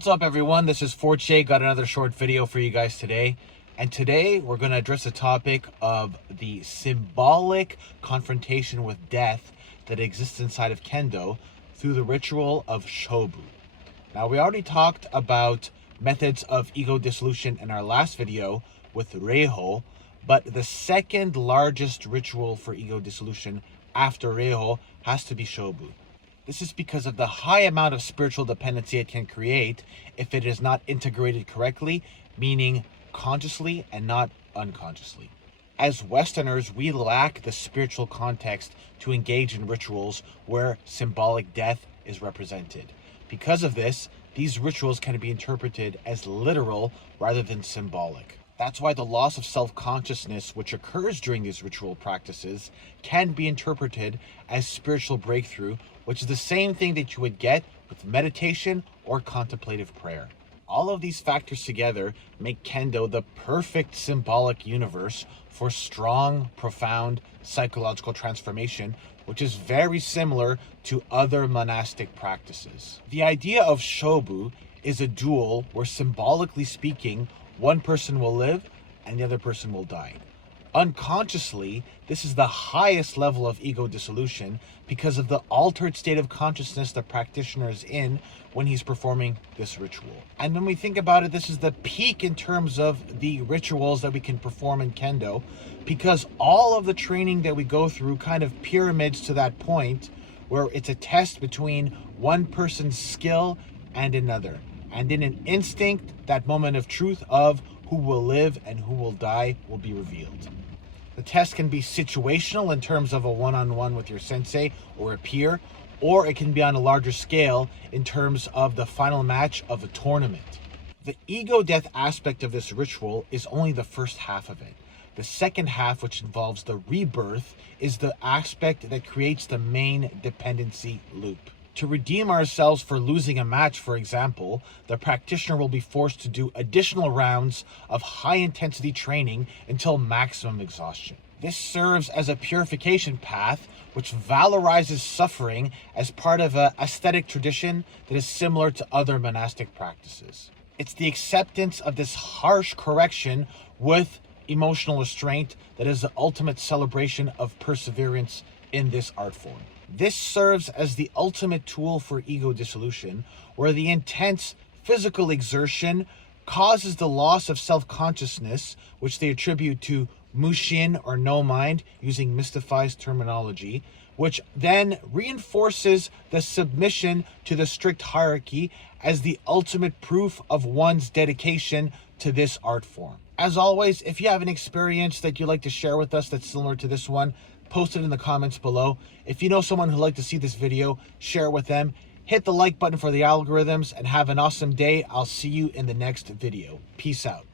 What's up everyone, this is Fortier. Got another short video for you guys today. And today we're going to address the topic of the symbolic confrontation with death that exists inside of Kendo through the ritual of Shobu. Now we already talked about methods of ego dissolution in our last video with Reiho, but the second largest ritual for ego dissolution after Reiho has to be Shobu. This is because of the high amount of spiritual dependency it can create if it is not integrated correctly, meaning consciously and not unconsciously. As Westerners, we lack the spiritual context to engage in rituals where symbolic death is represented. Because of this, these rituals can be interpreted as literal rather than symbolic. That's why the loss of self-consciousness which occurs during these ritual practices can be interpreted as spiritual breakthrough, which is the same thing that you would get with meditation or contemplative prayer. All of these factors together make Kendo the perfect symbolic universe for strong, profound psychological transformation, which is very similar to other monastic practices. The idea of Shobu is a duel where, symbolically speaking, one person will live and the other person will die. Unconsciously, this is the highest level of ego dissolution because of the altered state of consciousness the practitioner is in when he's performing this ritual. And when we think about it, this is the peak in terms of the rituals that we can perform in Kendo, because all of the training that we go through kind of pyramids to that point where it's a test between one person's skill and another. And in an instinct, that moment of truth of who will live and who will die will be revealed. The test can be situational in terms of a one-on-one with your sensei or a peer, or it can be on a larger scale in terms of the final match of a tournament. The ego death aspect of this ritual is only the first half of it. The second half, which involves the rebirth, is the aspect that creates the main dependency loop. To redeem ourselves for losing a match, for example, the practitioner will be forced to do additional rounds of high-intensity training until maximum exhaustion. This serves as a purification path which valorizes suffering as part of an aesthetic tradition that is similar to other monastic practices. It's the acceptance of this harsh correction with emotional restraint that is the ultimate celebration of perseverance in this art form. This serves as the ultimate tool for ego dissolution, where the intense physical exertion causes the loss of self-consciousness, which they attribute to mushin or no mind, using mystified terminology, which then reinforces the submission to the strict hierarchy as the ultimate proof of one's dedication to this art form. As always, if you have an experience that you'd like to share with us that's similar to this one, post it in the comments below. If you know someone who'd like to see this video, share it with them. Hit the like button for the algorithms and have an awesome day. I'll see you in the next video. Peace out.